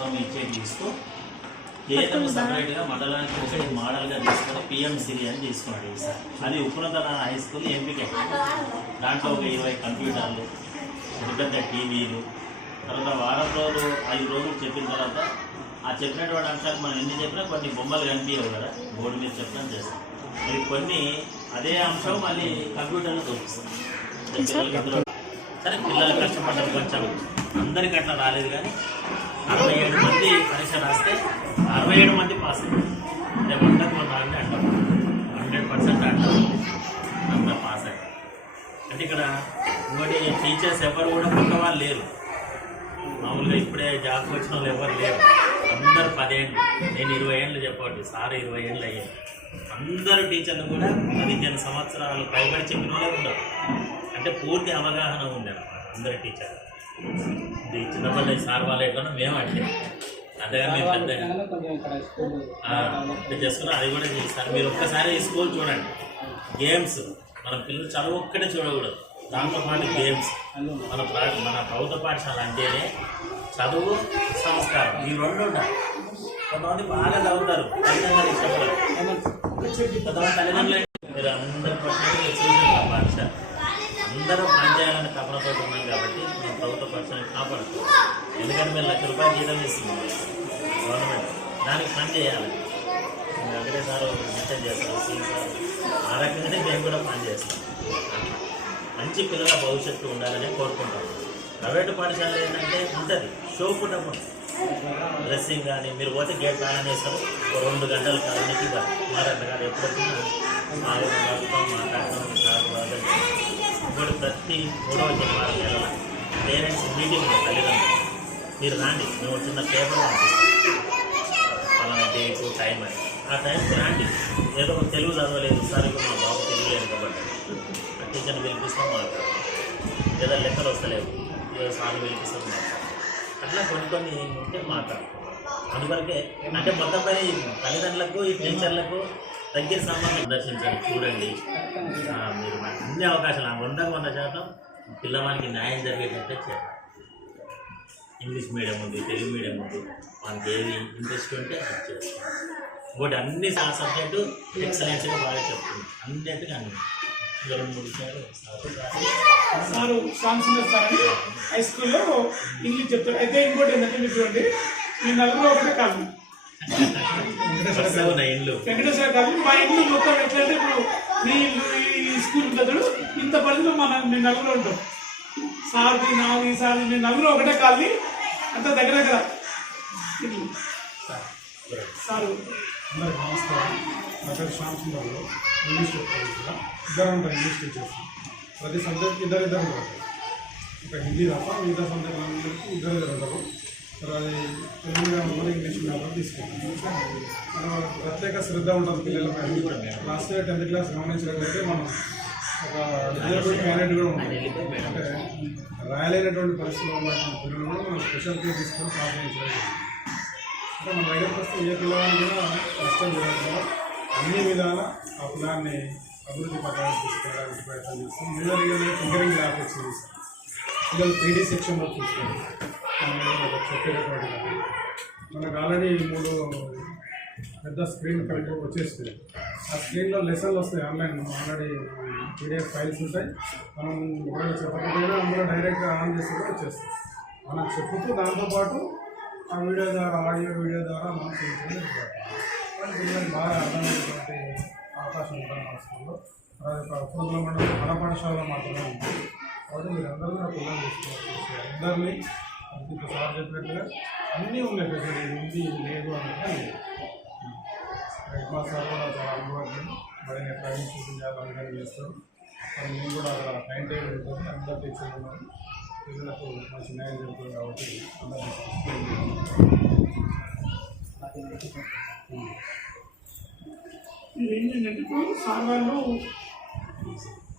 ప్రభుత్వం ఇచ్చేది ఇస్తూ కేంద్రం సపరేట్గా మండలానికి ఒకటి మోడల్గా తీసుకొని పిఎంసిరి అని తీసుకున్నాడు ఈసారి అది ఉప్పునతల హై స్కూల్ ఎంపిక. దాంట్లో ఒక ఇరవై కంప్యూటర్లు పెద్ద పెద్ద టీవీలు. తర్వాత వారం రోజులు ఐదు రోజులు చెప్పిన తర్వాత ఆ చెప్పినటువంటి అంశాలు మనం ఎన్ని చెప్పినా కొన్ని బొమ్మలు కనిపించవు కదా. బోర్డు మీద చెప్పడం చేస్తాం. మరి కొన్ని అదే అంశం మళ్ళీ కంప్యూటర్లో చూపిస్తాం. సరే? పిల్లలు కష్టపడ్డారు కొంచెం అందరికి అట్లా రాలేదు కానీ అరవై ఏడు మంది పరీక్ష రాస్తే అరవై ఏడు మంది పాస్ అయ్యారు అంటే వందకు వంద అంటే అంటాం హండ్రెడ్ పర్సెంట్ అంటాం అంత పాస్ అయ్యారు అంటే ఇక్కడ ఇంకోటి టీచర్స్ ఎవరు కూడా పక్క వాళ్ళు లేరు. మామూలుగా ఇప్పుడే జాబ్ వచ్చిన వాళ్ళు ఎవరు లేరు. అందరు పదేళ్ళు. నేను ఇరవై ఏళ్ళు చెప్పండి సార్ ఇరవై ఏళ్ళు అయ్యాయి అందరు టీచర్లు కూడా పదిహేను సంవత్సరాలు పైబడి చెప్పిన వాళ్ళే ఉండరు. అంటే పూర్తి అవగాహన ఉంది అందరి టీచర్లు చిన్నపల్లి సార్ వాళ్ళ ఎట్లా మేము అంటే అంతేగాని మేము పెద్ద చేసుకున్నాం అది కూడా చేస్తారు మీరు ఒక్కసారి ఈ స్కూల్ చూడండి. గేమ్స్ మన పిల్లలు చదువు ఒక్కటే చూడకూడదు. దాంతో పాటు గేమ్స్. మన మన ప్రభుత్వ పాఠశాల అంటేనే చదువు సంస్కారం. ఈ రెండు ఉండాలి. కొంతమంది బాగా చదువుతారు. తల్లిదండ్రులు ఇష్టపడరు కొంతమంది తల్లిదండ్రులు మీరు అందరి పాఠశాల. అందరూ పని చేయాలని తపనతో ఉన్నాం కాబట్టి మన ప్రభుత్వ పక్షాన్ని కాపాడుతాం ఎందుకంటే మేము లక్ష రూపాయలు జీతం ఇస్తున్నాం గవర్నమెంట్ దానికి పని చేయాలి. వెంకటే సార్ మెసేజ్ చేస్తారు సీ సార్. ఆ రకంగానే మేము కూడా పని చేస్తాం. మంచి పిల్లల భవిష్యత్తు ఉండాలని కోరుకుంటాం. ప్రైవేటు పాఠశాల ఏంటంటే ఉంటుంది. షోపు డబ్బు డ్రెస్సింగ్ కానీ మీరు పోతే గేట్ తాళం వేస్తారు ఒక రెండు గంటలు కాలనీకి మారంట గారు ఎప్పుడు మాట్లాడతాం మాట్లాడతాం. ఇప్పుడు ప్రతి మూడవ శనివారం నెలల పేరెంట్స్ మీటింగ్ తల్లిదండ్రులు మీరు రాండి మేము చిన్న పేపర్ పంపిస్తాం పలానా డేట్ టైం అని. ఆ టైంకి రాండి. ఏదో ఒక తెలుగు చదవలేదు సార్ ఇప్పుడు మా బాబు తెలుగు లేదు కాబట్టి. ఆ టీచర్ని పిలిపిస్తాం మాట్లాడతాం లేదా లెక్కలు వస్తలేవు. ఏదో సార్లు పిలిపిస్తాం మాట్లాడతాం అట్లా కొన్ని కొన్ని ఉంటే మాట్లాడతాం. అందువరకే అంటే మొత్తం పని తల్లిదండ్రులకు ఈ టీచర్లకు దగ్గర సంబంధం దర్శించండి చూడండి. మీరు అన్ని అవకాశాలు ఆ వందకు వంద శాతం పిల్లవానికి న్యాయం జరిగేటట్టే చేయాలి ఇంగ్లీష్ మీడియం ఉంది తెలుగు మీడియం ఉంది. మనకి ఏది ఇంట్రెస్ట్ ఉంటే అది చేస్తాం. ఇంకోటి అన్ని సా సబ్జెక్టు ఎక్సలెన్స్గా బాగా చెప్తుంది. అన్నింటిగా అన్ని. రెండు మూడు విషయాలు సార్ సారు సార్ అని హై స్కూల్లో ఇంగ్లీష్ చెప్తారు. అయితే ఇంకోటి ఏంటంటే మీరు చూడండి మీ నలుగురు ఒకటే కాదు వెంకటేశ్వర కాదు మా మొత్తం ఎట్లంటే ఇప్పుడు మీ ఈ స్కూల్ ఇంత పరిధిలో మన మేము నలుగురు ఉంటాం. సార్ది నాది సార్ది మేము నలుగురు ఒకటే కాదు అంత దగ్గర దగ్గర. సారు. అందరికి నమస్కారం. నా పేరు శ్యామ్ సుందర్ ఇంగ్లీష్ చెప్తాను ఇద్దరు ఉంటారు ఇంగ్లీష్ టీచర్స్. ప్రతి సబ్జెక్ట్ ఇద్దరు ఇద్దరు ఉంటారు. ఒక హిందీ తప్ప మిగతా సబ్జెక్ట్ అందరికీ ఇద్దరు ఇద్దరు ఉంటారు. అది తెలుగు మీడియం కూడా ఇంగ్లీష్ మీడియం కూడా తీసుకుంటాం మనం ప్రత్యేక శ్రద్ధ ఉంటుంది పిల్లల పైన. లాస్ట్ ఇయర్ టెన్త్ క్లాస్ గమనించినట్లయితే మనం ఒక డిజేబుల్ క్యాండిడేట్ కూడా ఉంటుంది అంటే రాయలేనటువంటి పరిస్థితిలో ఉన్నటువంటి పిల్లలు కూడా మనం స్పెషల్ కేర్ తీసుకొని ప్రార్థించడం అంటే మన దగ్గరకు వస్తే ఏ పిల్లవాడిని కూడా కష్టం జరగకుండా అన్ని విధాల ఆ పిల్లాన్ని అభివృద్ధి పథకాలు తీసుకెళ్ళడానికి ప్రయత్నం చేస్తాం. మిల్లర్ టింకరింగ్ ల్యాబ్ వచ్చింది పిల్లలు త్రీడీ సెక్షన్లో చూసుకోండి చెప్పేటటువంటి మనకు ఆల్రెడీ మూడు పెద్ద స్క్రీన్ కలిపి వచ్చేస్తుంది ఆ స్క్రీన్లో లెసన్లు వస్తాయి ఆన్లైన్ ఆల్రెడీ పీడిఎఫ్ ఫైల్స్ ఉంటాయి. మనం ఒకవేళ చెప్పకపోయినా అందులో డైరెక్ట్గా ఆన్ చేసి కూడా వచ్చేస్తాం మనం చెప్పుతూ దాంతోపాటు ఆ వీడియో ద్వారా ఆడియో వీడియో ద్వారా మనం చేయించడం పిల్లలకు బాగా అర్థమయ్యేటువంటి అవకాశం ఉంటుంది మన స్కూల్లో అది ప్రభుత్వంలో మన పాఠశాలలో మాత్రమే ఉంది. కాబట్టి మీరు అందరూ కూడా పిల్లలు అందరినీ ఇంకొక సార్ చెప్పినట్టుగా అన్నీ ఉన్నాయి ఫెసిలిటీ హిందీ లేదు అంటే లేదు. హెడ్ మాస్టర్ కూడా చాలా అందుబాటులో మరి నేను ట్రైనింగ్ చూపించాలని కానీ చేస్తారు మరి నేను కూడా అక్కడ టైం టేబుల్ ఉంటుంది అందరు టీచర్లు ఉన్నారు. పిల్లలకు మంచి న్యాయం జరుగుతుంది కాబట్టి అందరినీ ఇది ఏంటంటే ఇప్పుడు సార్ వాళ్ళు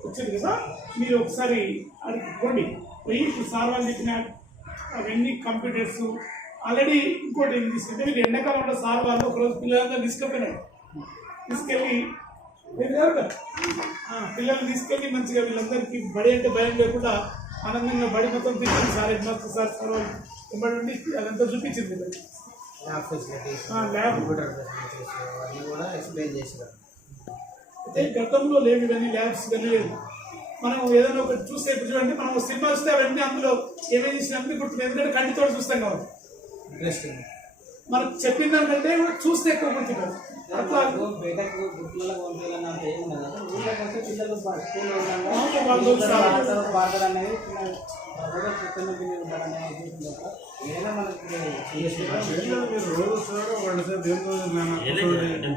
వచ్చారు కదా మీరు ఒకసారి అడుగుకోండి పోయి ఇప్పుడు సార్ వాళ్ళు చెప్పిన అవన్నీ కంప్యూటర్స్ ఆల్రెడీ ఇంకోటి ఏం తీసుకుంటే వీళ్ళు ఎండాకాలంలో సార్ వాళ్ళు ఒకరోజు పిల్లలందరూ తీసుకెళ్ళినారు తీసుకెళ్ళి పిల్లల్ని తీసుకెళ్ళి మంచిగా వీళ్ళందరికీ బడి అంటే భయం లేకుండా ఆనందంగా బడి మొత్తం తీసుకెళ్ళి sir head master sir? Sir వాళ్ళు అదంతా చూపించింది. ల్యాబ్ ఫెసిలిటీస్ ఆ, ల్యాబ్. కంప్యూటర్ ఫెసిలిటీస్ అవన్నీ కూడా ఎక్స్ప్లెయిన్ చేసినారు అయితే గతంలో లేవు ఇవన్నీ ల్యాబ్స్ కానీ లేదు మనం ఏదైనా ఒకటి చూస్తే ఇప్పుడు చూడండి మనం సినిమా వస్తే అవన్నీ అందులో ఏమేమి చేసినప్పుడు గుర్తుంది ఎందుకంటే కంటితో చూస్తాం కాబట్టి. మనకు చెప్పిన దానికంటే కూడా చూస్తే ఎక్కువ గుర్తుంటుంది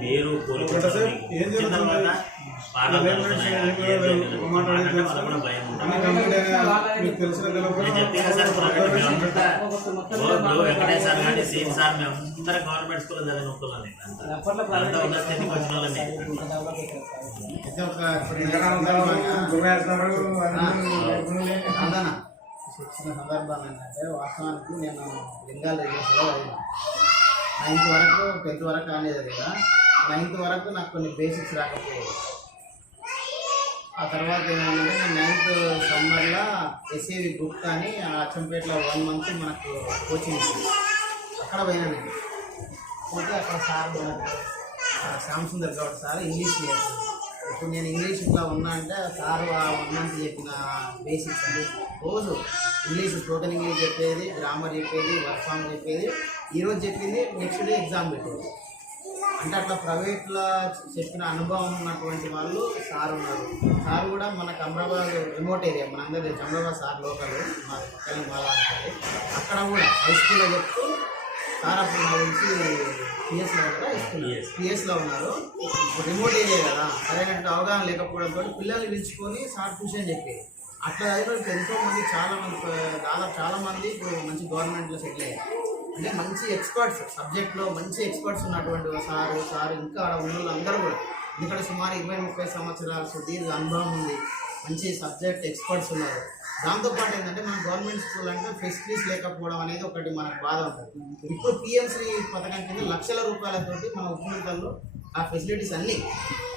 మీరు సార్ వెంకటేశ్వర కానీ మేము అందరం గవర్నమెంట్ స్కూల్లో చదివిన అంతా ఉన్న స్థితికి వచ్చిన వాళ్ళని శిక్షణ ఏంటంటే వాస్తవానికి నేను లింగాల నైన్త్ వరకు టెన్త్ వరకు అనేది చదివిన నైన్త్ వరకు నాకు కొన్ని బేసిక్స్ రాకపోయాయి ఆ తర్వాత ఏమైందంటే నైన్త్ సమ్మర్లో ఎస్ఏవి బుక్ అని అచ్చంపేటలో వన్ మంత్ మనకు కోచింగ్ ఇచ్చింది అక్కడ పోయినా నేను. పోతే అక్కడ సార్ మనకు శ్యామ్ సుందర్ గౌడ్ సార్ ఇంగ్లీష్ నేర్పింది ఇప్పుడు నేను ఇంగ్లీష్ ఇట్లా ఉన్నా అంటే సార్ ఆ వన్ మంత్ చెప్పిన బేసిక్స్ అండి రోజు ఇంగ్లీష్ టోటల్ ఇంగ్లీష్ చెప్పేది గ్రామర్ చెప్పేది వర్క్ ఫామ్ చెప్పేది. ఈరోజు చెప్పింది నెక్స్ట్ డే ఎగ్జామ్ పెట్టేది. అంటే అట్లా ప్రైవేట్లో చెప్పిన అనుభవం ఉన్నటువంటి వాళ్ళు సార్ ఉన్నారు. సార్ కూడా మనకు అమరాబాద్ రిమోట్ ఏరియా మనందరూ తెలుసు అమరాబాద్ సార్ లోకల్ మా పక్కన అంటారు అక్కడ కూడా హై స్కూల్లో చెప్తూ సార్ అప్పుడు నాకు తెలిసి పిఎస్లో స్కూల్ Yes. పిఎస్లో ఉన్నారు. రిమోట్ ఏరియా కదా సరైనటువంటి అవగాహన లేకపోవడంతో పిల్లల్ని పిలుచుకొని సార్ ట్యూషన్ చెప్పేది. అట్లా చదివిన ఎంతో మంది చాలా మంది దాదాపు చాలా మంది ఇప్పుడు మంచి గవర్నమెంట్లో సెటిల్ అయ్యారు. అంటే మంచి ఎక్స్పర్ట్స్ సబ్జెక్ట్లో మంచి ఎక్స్పర్ట్స్ ఉన్నటువంటి ఒక సారు సార్ ఇంకా ఆడ ఉన్న వాళ్ళందరూ కూడా. ఎందుకంటే సుమారు ఇరవై ముప్పై సంవత్సరాలు సుదీర్ఘ అనుభవం ఉంది. మంచి సబ్జెక్ట్ ఎక్స్పర్ట్స్ ఉన్నారు. దాంతోపాటు ఏంటంటే మన గవర్నమెంట్ స్కూల్ అంటే ఫెసిలిటీస్ లేకపోవడం అనేది ఒకటి మనకు బాధ ఉంటుంది. ఇప్పుడు పిఎంశ్రీ పథకం కింద లక్షల రూపాయలతోటి మన ఉపయోగాల్లో ఆ ఫెసిలిటీస్ అన్నీ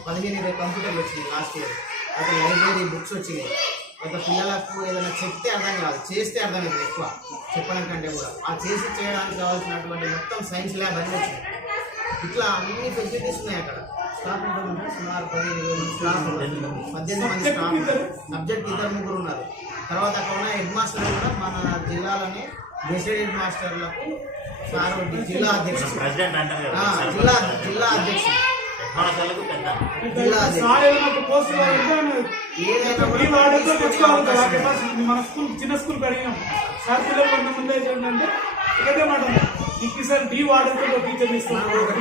పదిహేను ఇరవై కంప్యూటర్లు వచ్చినాయి లాస్ట్ ఇయర్ అక్కడ లైబ్రరీ బుక్స్ వచ్చినాయి. ఒక పిల్లలకు ఏదైనా చెప్తే అర్థం కాదు చేస్తే అర్థమవుతుంది ఎక్కువ చెప్పడం కంటే కూడా. ఆ చేసి చేయడానికి కావాల్సినటువంటి మొత్తం సైన్స్ ల్యాబ్ అన్నీ వచ్చినాయి ఇట్లా అన్ని ఫెసిలిటీస్ ఉన్నాయి అక్కడ. స్టాఫ్ ఉంటుందంటే సుమారు పదిహేను స్టాఫ్. పద్దెనిమిది మంది స్టాఫ్. సబ్జెక్ట్ ఇద్దరు? ముగ్గురు ఉన్నారు. తర్వాత అక్కడ ఉన్న హెడ్ మాస్టర్ కూడా మన జిల్లాలోనే గెస్టెడ్ హెడ్ మాస్టర్లకు సార్ జిల్లా అధ్యక్షుడు కదా జిల్లా జిల్లా అధ్యక్షుడు పెద్ద మన స్కూల్ చిన్న స్కూల్ అడిగినాం సార్ పిల్లలు కొంతమంది అయితే ఏంటంటే ఒకటే మాట. ఇంక సార్ డి వార్డుతో ఒక టీచర్ ఇస్తాం. మనం ఒక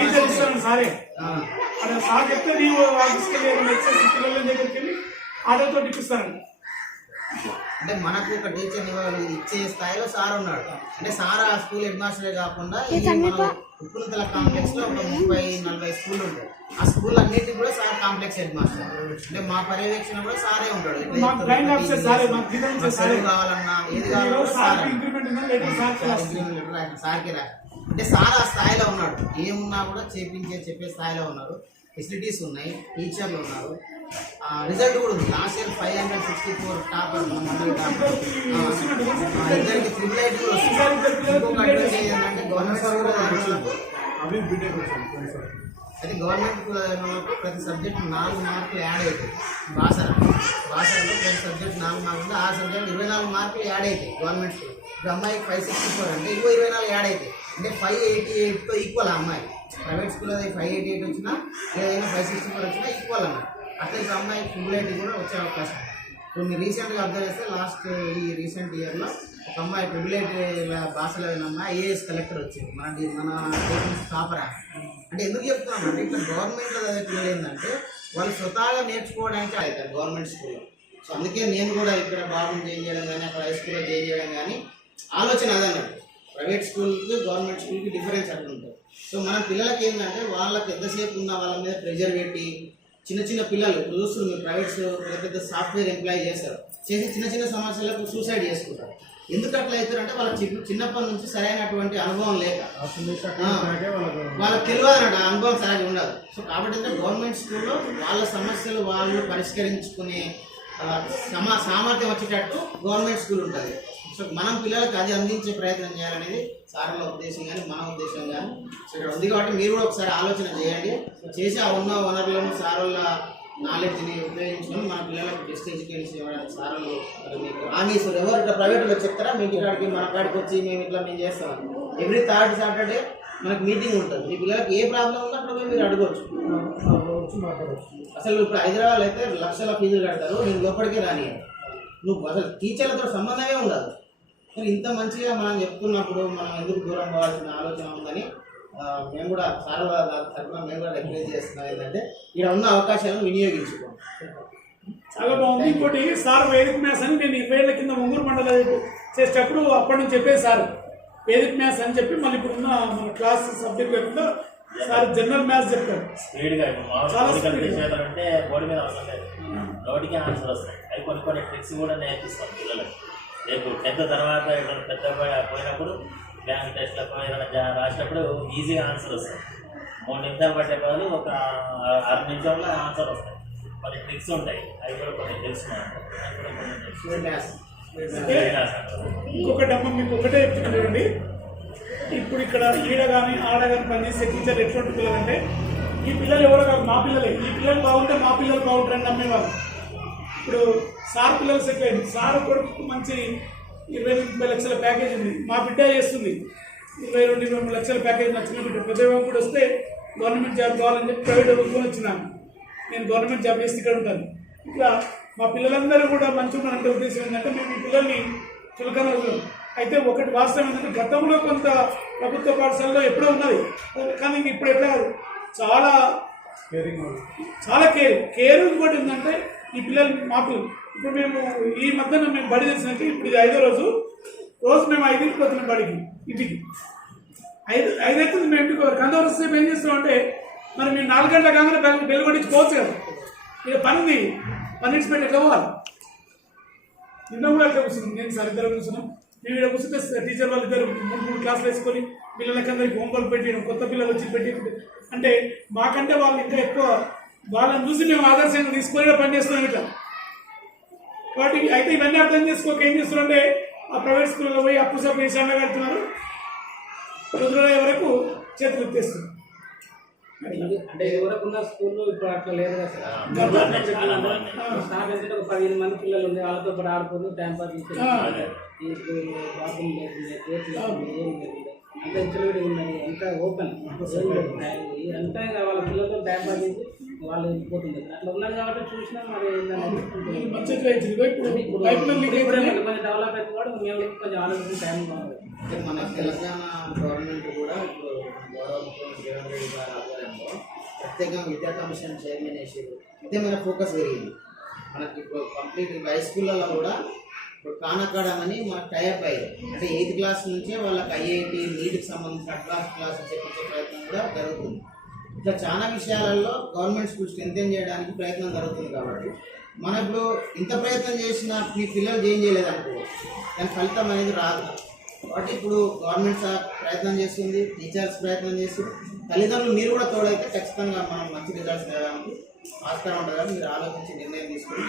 టీచర్ ఇస్తాను సారే. ఆ, అక్కడ సార్ చెప్తే ఆఫీస్కి వెళ్ళి ఎక్సెస్ పిల్లల దగ్గరికి వెళ్ళి ఆటోతో ఇప్పిస్తారండి అంటే మనకు ఒక టీచర్ ఇచ్చే స్థాయిలో సార్ ఉన్నాడు. అంటే సార్ ఆ స్కూల్ హెడ్ మాస్టరే కాకుండా ఈ మన ఉప్పునతల కాంప్లెక్స్లో ఒక ముప్పై నలభై స్కూల్ ఉంటాయి. ఆ స్కూల్ అన్నిటికీ కూడా సార్ కాంప్లెక్స్ హెడ్ మాస్టర్ అంటే మా పర్యవేక్షణ కూడా సారే ఉంటాడు. కావాలన్నా ఏది కావాలన్నా సార్కి రా. అంటే సార్ ఆ స్థాయిలో ఉన్నాడు. ఏమున్నా కూడా చేపించే చెప్పే స్థాయిలో ఉన్నారు. ఫెసిలిటీస్ ఉన్నాయి. టీచర్లు ఉన్నారు. రిజల్ట్ కూడా ఉంది. Last year five hundred sixty four top మండలి టాప్ ఇద్దరికి త్రిబుల్ ఐటీ కూడా వస్తుంది. ఇంకొక అడ్వాంటేజ్ ఏంటంటే గవర్నమెంట్ కూడా అవి అయితే గవర్నమెంట్ స్కూల్ ప్రతి సబ్జెక్ట్ నాలుగు మార్కులు యాడ్ అవుతాయి. భాష భాషలో ప్రతి సబ్జెక్ట్ నాలుగు మార్కులు ఆ సబ్జెక్ట్ ఇరవై నాలుగు మార్కులు యాడ్ అవుతాయి గవర్నమెంట్ స్కూల్ ఇప్పుడు అమ్మాయికి ఫైవ్ సిక్స్టీ ఫోర్ అంటే ఇంకో ఇరవై నాలుగు యాడ్ అవుతాయి. అంటే ఫైవ్ ఎయిటీ ఎయిట్తో ఈక్వల్ ఆ అమ్మాయి. ప్రైవేట్ స్కూల్ అది ఫైవ్ ఎయిటీ ఎయిట్ వచ్చినా ఏదైనా ఫైవ్ సిక్స్టీ ఫోర్ వచ్చినా ఈక్వల్ అన్నమాట అతనికి అమ్మాయి ట్రిపుల్ కూడా వచ్చే అవకాశం. కొన్ని రీసెంట్గా అబ్జర్వ్ చేస్తే లాస్ట్ ఈ రీసెంట్ ఇయర్లో ఒక అమ్మాయి ట్రిపుల్ ఐటీ భాషలో అమ్మాయి ఐఏఎస్ కలెక్టర్ వచ్చింది. మన మన టాపర్ అంటే ఎందుకు చెప్తున్నాం అంటే ఇట్లా గవర్నమెంట్లో చదివే పిల్లలు ఏంటంటే వాళ్ళు స్వతహాగా నేర్చుకోవడానికి అవుతారు గవర్నమెంట్ స్కూల్లో సో అందుకే నేను కూడా ఇక్కడ బాబుని చేంజ్ చేయడం కానీ అక్కడ హై స్కూల్లో చేంజ్ చేయడం కానీ ఆలోచన అదన్నట్టు ప్రైవేట్ స్కూల్కి గవర్నమెంట్ స్కూల్కి డిఫరెన్స్ అట్లా ఉంటుంది. సో మన పిల్లలకి ఏంటంటే వాళ్ళకి ఎంతసేపు ఉన్న వాళ్ళ మీద ప్రెజర్ పెట్టి చిన్న చిన్న పిల్లలు చూస్తున్నారు మీరు ప్రైవేట్ పెద్ద పెద్ద సాఫ్ట్వేర్ ఎంప్లాయ్ చేస్తారు. చేసి చిన్న చిన్న సమస్యలకు సూసైడ్ చేసుకుంటారు. ఎందుకు అట్లా అవుతారు అంటే వాళ్ళకి చిన్న- చిన్నప్పటి నుంచి సరైనటువంటి అనుభవం లేక. వాళ్ళకు తెలియదు అన్నట్టు ఆ అనుభవం సరిగ్గా ఉండదు. సో కాబట్టి అంటే గవర్నమెంట్ స్కూల్లో వాళ్ళ సమస్యలు వాళ్ళు పరిష్కరించుకునే సమా సామర్థ్యం వచ్చేటట్టు గవర్నమెంట్ స్కూల్ ఉంటుంది. సో మనం పిల్లలకు అది అందించే ప్రయత్నం చేయాలనేది సార్ల ఉద్దేశం కానీ మన ఉద్దేశం కానీ. సో ఇక్కడ ఉంది కాబట్టి మీరు కూడా ఒకసారి ఆలోచన చేయండి. చేసి ఆ ఉన్న వనరులను సార్ల నాలెడ్జ్ని ఉపయోగించుకొని మన పిల్లలకు బెస్ట్ ఎడ్యుకేషన్ ఇవ్వడానికి సార్లు మీకు హామీ ఇస్తారు. ఎవరు ఇట్లా ప్రైవేట్లో చెప్తారా? మీ ఇక్కడికి మన కాడికి వచ్చి మేము ఇట్లా మేము చేస్తాం ఎవ్రీ థర్డ్ సాటర్డే మనకు మీటింగ్ ఉంటుంది. మీ పిల్లలకి ఏ ప్రాబ్లం ఉందో అక్కడ మీరు అడగవచ్చు అసలు ఇప్పుడు హైదరాబాద్ అయితే లక్షల ఫీజులు కడతారు. నేను లోపలికే రాని నువ్వు అసలు టీచర్లతో సంబంధమే ఉండదు. మరి ఇంత మంచిగా మనం చెప్తున్నప్పుడు మనం ఎందుకు దూరం పోవాల్సిన ఆలోచన ఉందని మేము కూడా సార్ వాళ్ళ తరఫున మేము కూడా రిక్వెస్ట్ చేస్తున్నాం ఏంటంటే ఇక్కడ ఉన్న అవకాశాలను వినియోగించుకోండి. చాలా బాగుంది. ఇంకోటి సార్ వేదిక మ్యాథ్స్ అని నేను ఇరవై ఏళ్ళ కింద ఒంగూరు మండలం చేసేటప్పుడు అప్పటి నుంచి చెప్పేది సార్. వేదిక మ్యాథ్స్ అని చెప్పి మళ్ళీ ఇప్పుడున్న మన క్లాస్ సబ్జెక్ట్ లేకుండా సార్ జనరల్ మ్యాథ్స్ చెప్తారు స్పీడ్గా ఇప్పుడు అంటే బోర్డు మీద అవసరం లేదు. నోటికి ఆన్సర్ వస్తాయి. అవి కొన్ని కొన్ని ట్రిక్స్ కూడా నేర్పిస్తాం పిల్లలకి. రేపు టెన్త్ తర్వాత ఏదైనా పెద్ద పోయి- పోయినప్పుడు బ్యాంక్ టెస్ట్లకు ఏదైనా రాసినప్పుడు ఈజీగా ఆన్సర్ వస్తాయి. మూడు నిమిషాలు పట్టే బదులు ఒక ఆరు నిమిషాల్లో ఆన్సర్ వస్తాయి. కొన్ని ట్రిక్స్ ఉంటాయి. అవి కూడా కొన్ని. ఇంకొకటి అమ్మ మీకు ఒకటే చెప్తున్నానండి ఇప్పుడు ఇక్కడ ఈడ కానీ ఆడ కానీ పనిచేసే టీచర్ ఎటువంటి పిల్లలు అంటే ఈ పిల్లలు ఎవరో కాదు మా పిల్లలే. ఈ పిల్లలు బాగుంటే మా పిల్లలు బాగుంటారని నమ్మేవారు ఇప్పుడు సార్ పిల్లలు అయింది సార్ కొడుకు మంచి ఇరవై ముప్పై లక్షల ప్యాకేజ్ ఉంది. మా బిడ్డ చేస్తుంది. ఇరవై రెండు ఇరవై మూడు లక్షల ప్యాకేజ్ నచ్చిన బిడ్డ. పెద్దవాళ్ళు కూడా వస్తే గవర్నమెంట్ జాబ్ కావాలని చెప్పి ప్రైవేట్ వదులుకొని వచ్చినాను నేను గవర్నమెంట్ జాబ్ చేసి ఇక్కడ ఉంటాను. ఇట్లా మా పిల్లలందరూ కూడా మంచి ఉన్నారంటే ఉద్దేశం ఏంటంటే మేము ఈ పిల్లల్ని చులకన. అయితే ఒకటి వాస్తవం ఏంటంటే గతంలో కొంత ప్రభుత్వ పాఠశాలలో ఎప్పుడో ఉన్నది. కానీ ఇప్పుడు ఎట్లా చాలా కేరింగ్ చాలా కేర్ కేర్ ఇంకోటి ఏంటంటే ఈ పిల్లలు మాకు ఇప్పుడు మేము ఈ మధ్యన మేము బడి తెచ్చినట్టు ఇప్పుడు ఇది ఐదో రోజు రోజు మేము ఐదింటికి పోతున్నాం బడికి ఇంటికి. ఐదు ఐదైతే మేము ఇంటికి కందవరం వస్తే ఏం చేస్తామంటే మరి మేము నాలుగు గంటల కాగానే బెల్ బెల్ కొట్టించుకోవచ్చు కదా. ఇక పని ఉంది. పని ఇచ్చి పెట్టి ఎట్లా పోవాలి? నిన్న కూడా అట్లా కూర్చున్నాం. నేను సార్ ఇద్దరు కూర్చున్నాం. మేము ఇక్కడ కూర్చుంటే టీచర్ వాళ్ళు ఇద్దరు మూడు మూడు క్లాసులు వేసుకొని పిల్లలకి అందరికి హోంవర్క్ పెట్టి కొత్త పిల్లలు వచ్చి పెట్టి అంటే మాకంటే వాళ్ళు ఇంకా ఎక్కువ వాళ్ళని చూసి మేము ఆదర్శంగా తీసుకొని ఇలా పని చేస్తున్నాం ఇట్లా. కాబట్టి అయితే ఇవన్నీ అర్థం చేసుకోక ఏం చేస్తున్నారంటే ఆ ప్రైవేట్ స్కూల్లో పోయి అప్పు సప్పు వేసి కడుతున్నారు. రుద్రయ్యే వరకు చేతులు ఎత్తేస్తున్నారు. అంటే ఇదివరకు ఉన్న స్కూల్లో ఇప్పుడు అట్లా లేదు కదా సార్. ఒక పదిహేను మంది పిల్లలు ఉంది వాళ్ళతో పాటు ఆడుకొని టైం పాస్. ఇప్పుడు బాత్రూమ్ ఏం అంత ఇంచులవిడి ఉన్నది అంత ఓపెన్ అంతా వాళ్ళ పిల్లలతో టైం పాస్ చేసి వాళ్ళు వెళ్ళిపోతుంది అట్లా ఉన్నది కాబట్టి చూసినా మరి. కొంచెం డెవలప్ అయితే కూడా మేము కొంచెం ఆలోచించి టైం బాగుంది. అంటే మన తెలంగాణ గవర్నమెంట్ కూడా ఇప్పుడు గౌరవ ముఖ్యమంత్రి రేవంత్ రెడ్డి గారి ఆధ్వర్యంలో ప్రత్యేకంగా విద్యా కమిషన్ చైర్మన్ వేసారు విద్య మీద ఫోకస్ పెరిగింది. మనకి ఇప్పుడు కంప్లీట్ హై స్కూళ్ళలో కూడా ఇప్పుడు ఖాన్ అకాడమీ అని మనకు టైప్ అయ్యాయి అంటే ఎయిత్ క్లాస్ నుంచే వాళ్ళకి ఐఐటి నీట్కి సంబంధించిన అడ్వాన్స్ క్లాసెస్ చెప్పించే ప్రయత్నం కూడా జరుగుతుంది. ఇట్లా చాలా విషయాలలో గవర్నమెంట్ స్కూల్స్ ఎంతేం చేయడానికి ప్రయత్నం జరుగుతుంది కాబట్టి మన ఇప్పుడు ఇంత ప్రయత్నం చేసినా మీ పిల్లలు ఏం చేయలేదు అనుకో దాని ఫలితం అనేది రాదు. కాబట్టి ఇప్పుడు గవర్నమెంట్ ప్రయత్నం చేస్తుంది టీచర్స్ ప్రయత్నం చేస్తుంది. తల్లిదండ్రులు మీరు కూడా తోడైతే ఖచ్చితంగా మనం మంచి రిజల్ట్స్ తేడానికి ఆస్కారం ఉంటుంది కాబట్టి మీరు ఆలోచించి నిర్ణయం తీసుకుంటే